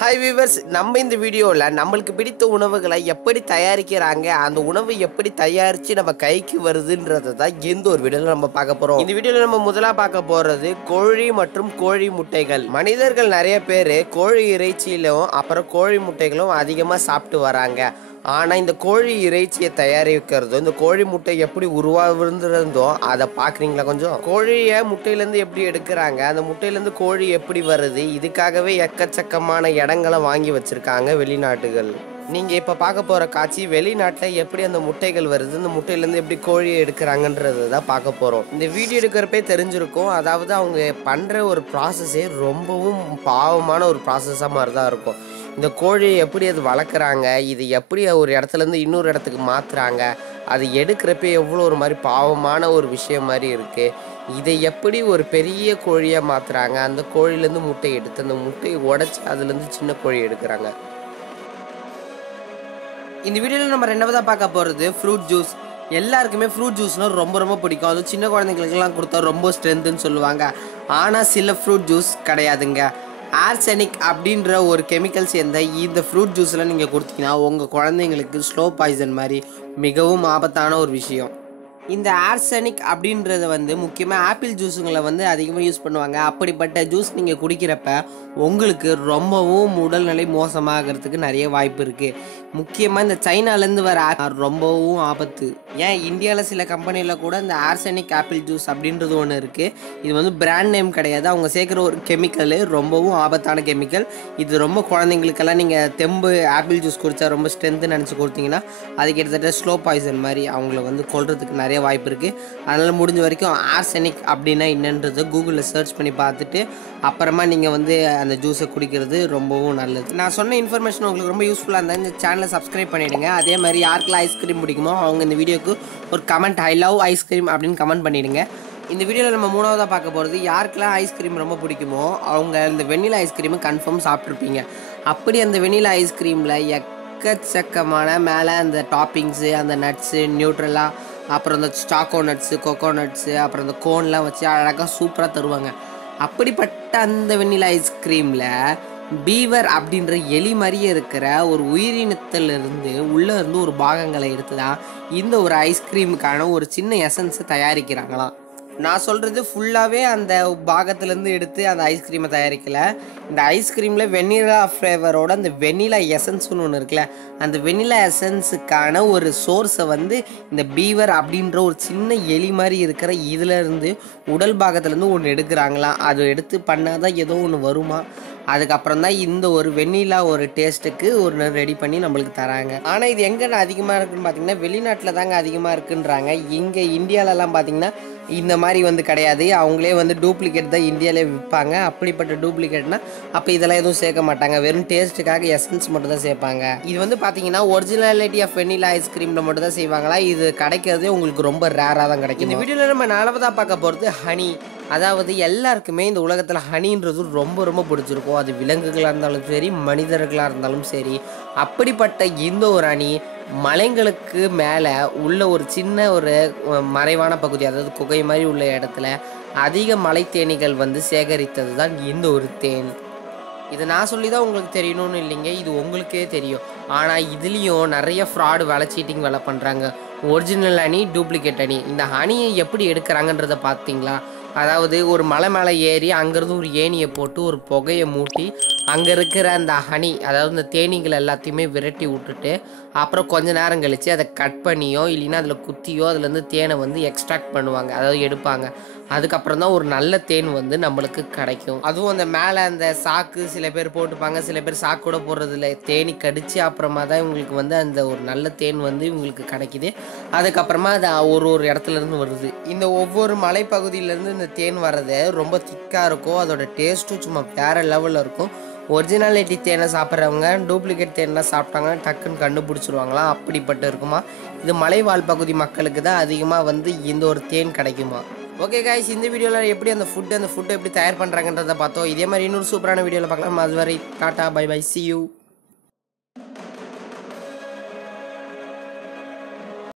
Hi viewers, நம்ம இந்த வீடியோவில் நம்மளுக்கு பிடித்த உணவுகளை எப்படி தயாரிக்கிறாங்க, அந்த உணவு எப்படி தயாரித்து நம்ம கைக்கு வருதுன்றதை தான் இந்த ஒரு வீடியோவில் நம்ம பார்க்க போகிறோம். இந்த வீடியோவில் நம்ம முதலாக பார்க்க போகிறது கோழி மற்றும் கோழி முட்டைகள். மனிதர்கள் நிறைய பேர் கோழி இறைச்சியிலும் அப்புறம் கோழி முட்டைகளும் அதிகமாக சாப்பிட்டு வராங்க. ஆனால் இந்த கோழி இறைச்சியை தயாரிக்கிறதோ இந்த கோழி முட்டை எப்படி உருவாகுறதோ அதை பார்க்குறீங்களா? கொஞ்சம் கோழியை முட்டையிலேருந்து எப்படி எடுக்கிறாங்க, அந்த முட்டையிலேருந்து கோழி எப்படி வருது, இதுக்காகவே எக்கச்சக்கமான இடங்களை வாங்கி வச்சுருக்காங்க வெளிநாட்டுகள். நீங்கள் இப்போ பார்க்க போகிற காட்சி வெளிநாட்டில் எப்படி அந்த முட்டைகள் வருது, இந்த முட்டையிலேருந்து எப்படி கோழியை எடுக்கிறாங்கன்றது தான் பார்க்க போகிறோம். இந்த வீடியோ எடுக்கிறப்பே தெரிஞ்சிருக்கும். அதாவது அவங்க பண்ணுற ஒரு ப்ராசஸே ரொம்பவும் பாவமான ஒரு ப்ராசஸாக மாதிரி தான் இருக்கும். இந்த கோழியை எப்படி அது வளர்க்குறாங்க, இது எப்படி ஒரு இடத்துலேருந்து இன்னொரு இடத்துக்கு மாற்றுறாங்க, அது எடுக்கிறப்ப எவ்வளோ ஒரு மாதிரி பாவமான ஒரு விஷயம் மாதிரி இருக்குது. இதை எப்படி ஒரு பெரிய கோழியாக மாற்றுறாங்க, அந்த கோழிலேருந்து முட்டை எடுத்து அந்த முட்டையை உடச்சி அதுலேருந்து சின்ன கோழி எடுக்கிறாங்க. இந்த வீடியோவில் நம்ம ரெண்டாவதாக பார்க்க போகிறது ஃப்ரூட் ஜூஸ். எல்லாருக்குமே ஃப்ரூட் ஜூஸ்னால் ரொம்ப ரொம்ப பிடிக்கும். அதுவும் சின்ன குழந்தைங்களுக்கெல்லாம் கொடுத்தா ரொம்ப ஸ்ட்ரென்த்துன்னு சொல்லுவாங்க. ஆனால் சில ஃப்ரூட் ஜூஸ் கிடையாதுங்க. ஆர்செனிக் அப்படின்ற ஒரு கெமிக்கல் சேர்ந்த இந்த ஃப்ரூட் ஜூஸ்லாம் நீங்கள் கொடுத்தீங்கன்னா உங்கள் குழந்தைங்களுக்கு ஸ்லோ பாய்சன் மாதிரி மிகவும் ஆபத்தான ஒரு விஷயம். இந்த ஆர்செனிக் அப்படின்றத முக்கியமாக ஆப்பிள் ஜூஸுங்களை அதிகமாக யூஸ் பண்ணுவாங்க. அப்படிப்பட்ட ஜூஸ் நீங்கள் குடிக்கிறப்ப உங்களுக்கு ரொம்பவும் உடல்நிலை மோசமாகிறதுக்கு நிறைய வாய்ப்பு இருக்குது. முக்கியமாக இந்த சைனாலேருந்து வர ரொம்பவும் ஆபத்து. ஏன் இந்தியாவில் சில கம்பெனியில் கூட இந்த ஆர்செனிக் ஆப்பிள் ஜூஸ் அப்படின்றது ஒன்று இருக்குது. இது பிராண்ட் நேம் கிடையாது, அவங்க சேர்க்குற ஒரு கெமிக்கல், ரொம்பவும் ஆபத்தான கெமிக்கல். இது ரொம்ப குழந்தைங்களுக்கெல்லாம் நீங்கள் தெம்பு ஆப்பிள் ஜூஸ் குடித்தா ரொம்ப ஸ்ட்ரென்த்து நினச்சி கொடுத்தீங்கன்னா அது கிட்டத்தட்ட ஸ்லோ பாய்சன் மாதிரி அவங்கள கொல்றதுக்கு நிறைய வாய்ப்பு இருக்குது. அதனால் முடிஞ்ச வரைக்கும் ஆர்செனிக் அப்படின்னா என்னன்றதை கூகுளில் சர்ச் பண்ணி பார்த்துட்டு அப்புறமா நீங்கள் அந்த ஜூஸை குடிக்கிறது ரொம்பவும் நல்லது. நான் சொன்ன இன்ஃபர்மேஷன் உங்களுக்கு ரொம்ப யூஸ்ஃபுல்லாக இருந்தால் இந்த சேனலை சப்ஸ்கிரைப் பண்ணிவிடுங்க. அதே மாதிரி யாருக்கெல்லாம் ஐஸ்கிரீம் பிடிக்குமோ அவங்க இந்த வீடியோக்கு ஒரு கமெண்ட் ஐ லவ் ஐஸ்கிரீம் அப்படின்னு கமெண்ட் பண்ணிவிடுங்க. இந்த வீடியோவில் நம்ம மூணாவதாக பார்க்க போகிறது யாருக்கெல்லாம் ஐஸ்கிரீம் ரொம்ப பிடிக்குமோ அவங்க இந்த வெண்ணிலா ஐஸ்கிரீமு கன்ஃபார்ம் சாப்பிட்ருப்பீங்க. அப்படி அந்த வெண்ணிலா ஐஸ்கிரீமில் எக்கச்சக்கமான மேலே அந்த டாப்பிங்ஸு, அந்த நட்ஸு, நியூட்ரலா, அப்புறம் இந்த சாக்கோ நட்ஸு, கொக்கோ நட்ஸு, அப்புறம் இந்த கோன்லாம் வச்சு அழகாக சூப்பராக தருவாங்க. அப்படிப்பட்ட அந்த வெண்ணிலா ஐஸ்கிரீமில் பீவர் அப்படின்ற எலி மாதிரியே இருக்கிற ஒரு உயிரினத்திலிருந்து உள்ளே இருந்து ஒரு பாகங்களை எடுத்து தான் இந்த ஒரு ஐஸ்கிரீமுக்கான ஒரு சின்ன எசன்ஸை தயாரிக்கிறாங்களாம். நான் சொல்கிறது ஃபுல்லாகவே அந்த பாகத்துலேருந்து எடுத்து அந்த ஐஸ்கிரீமை தயாரிக்கலை. இந்த ஐஸ்கிரீமில் வெண்ணிலா ஃப்ளேவரோட அந்த வெண்ணிலா எசன்ஸ்னு ஒன்று இருக்குல்ல, அந்த வெண்ணிலா எசன்ஸுக்கான ஒரு சோர்ஸை இந்த பீவர் அப்படின்ற ஒரு சின்ன எலி மாதிரி இருக்கிற இதிலேருந்து உடல் பாகத்துலேருந்து ஒன்று எடுக்கிறாங்களாம். அது எடுத்து பண்ணால் தான் ஏதோ ஒன்று வருமா, அதுக்கப்புறம் தான் இந்த ஒரு வெண்ணிலா ஒரு டேஸ்ட்டுக்கு ஒரு ரெடி பண்ணி நம்மளுக்கு தராங்க. ஆனால் இது எங்கே அதிகமாக இருக்குதுன்னு பார்த்தீங்கன்னா வெளிநாட்டில் தாங்க அதிகமாக இருக்குன்றாங்க. இங்கே இந்தியாவிலலாம் பார்த்தீங்கன்னா இந்த மாதிரி கிடையாது. அவங்களே டூப்ளிகேட் தான் இந்தியாவிலே விற்பாங்க. அப்படிப்பட்ட டூப்ளிகேட்னா அப்போ இதெல்லாம் எதுவும் சேர்க்க மாட்டாங்க, வெறும் டேஸ்ட்டுக்காக எசன்ஸ் மட்டும் தான் சேர்ப்பாங்க. இது பார்த்தீங்கன்னா ஒரிஜினாலிட்டி ஆஃப் வெண்ணிலா ஐஸ்கிரீமில் மட்டும் தான் செய்வாங்களா. இது கிடைக்கிறதே உங்களுக்கு ரொம்ப ரேராக தான் கிடைக்கும். இந்த வீடியோவில் நம்ம நாலாவதாக பார்க்க போகிறது ஹனி. அதாவது எல்லாருக்குமே இந்த உலகத்தில் ஹனின்றது ரொம்ப ரொம்ப பிடிச்சிருக்கும். அது விலங்குகளாக இருந்தாலும் சரி, மனிதர்களாக இருந்தாலும் சரி. அப்படிப்பட்ட இந்த ஒரு ஹனி மலைங்களுக்கு மேலே உள்ள ஒரு சின்ன ஒரு மறைவான பகுதி, அதாவது குகை மாதிரி உள்ள இடத்துல அதிக மலை தேனீகள் சேகரித்தது தான் இந்த ஒரு தேன். இதை நான் சொல்லி தான் உங்களுக்கு தெரியணும்னு இல்லைங்க, இது உங்களுக்கே தெரியும். ஆனால் இதுலேயும் நிறைய ஃப்ராடு வேலை, சீட்டிங் வேலை பண்ணுறாங்க. Original honey, duplicate honey. இந்த ஹனியை எப்படி எடுக்கிறாங்கன்றதை பார்த்தீங்களா? அதாவது ஒரு மலை மேலே ஏறி அங்கேருந்து ஒரு ஏணியை போட்டு ஒரு புகையை மூட்டி அங்கே இருக்கிற அந்த ஹனி, அதாவது இந்த தேனீகள் எல்லாத்தையுமே விரட்டி விட்டுட்டு அப்புறம் கொஞ்ச நேரம் கழித்து அதை கட் பண்ணியோ இல்லைன்னா அதில் குத்தியோ அதுலேருந்து தேனை எக்ஸ்ட்ராக்ட் பண்ணுவாங்க, அதாவது எடுப்பாங்க. அதுக்கப்புறம் தான் ஒரு நல்ல தேன் நம்மளுக்கு கிடைக்கும். அதுவும் அந்த மேலே அந்த சாக்கு சில பேர் போட்டுப்பாங்க, சில பேர் சாக்கு கூட போடுறதில்ல. தேனி கடித்து அப்புறமா தான் இவங்களுக்கு அந்த ஒரு நல்ல தேன் இவங்களுக்கு கிடைக்கிது. அதுக்கப்புறமா அது ஒரு இடத்துலேருந்து வருது. இந்த ஒவ்வொரு மலைப்பகுதியிலேருந்து இந்த தேன் வர்றது ரொம்ப திக்காக இருக்கும். அதோட டேஸ்ட்டும் சும்மா வேறு லெவலில் இருக்கும். ஒரிஜினாலிட்டி தேனை சாப்பிட்றவங்க டூப்ளிகேட் தேன்லாம் சாப்பிட்டாங்கன்னா டக்குன்னு கண்டுபிடிச்சிருவாங்களாம். அப்படிப்பட்டு இருக்குமா. இது மலைவாழ் பகுதி மக்களுக்கு தான் அதிகமாக இந்த ஒரு தேன் கிடைக்குமா. ஓகே காய்ஸ், இந்த வீடியோவில் எப்படி அந்த ஃபுட்டை எப்படி தயார் பண்ணுறாங்கன்றதை பார்த்தோம். இதே மாதிரி இன்னொரு சூப்பரான வீடியோவில் பார்க்கலாம். அதுவரை டாட்டா, பை பை, see you.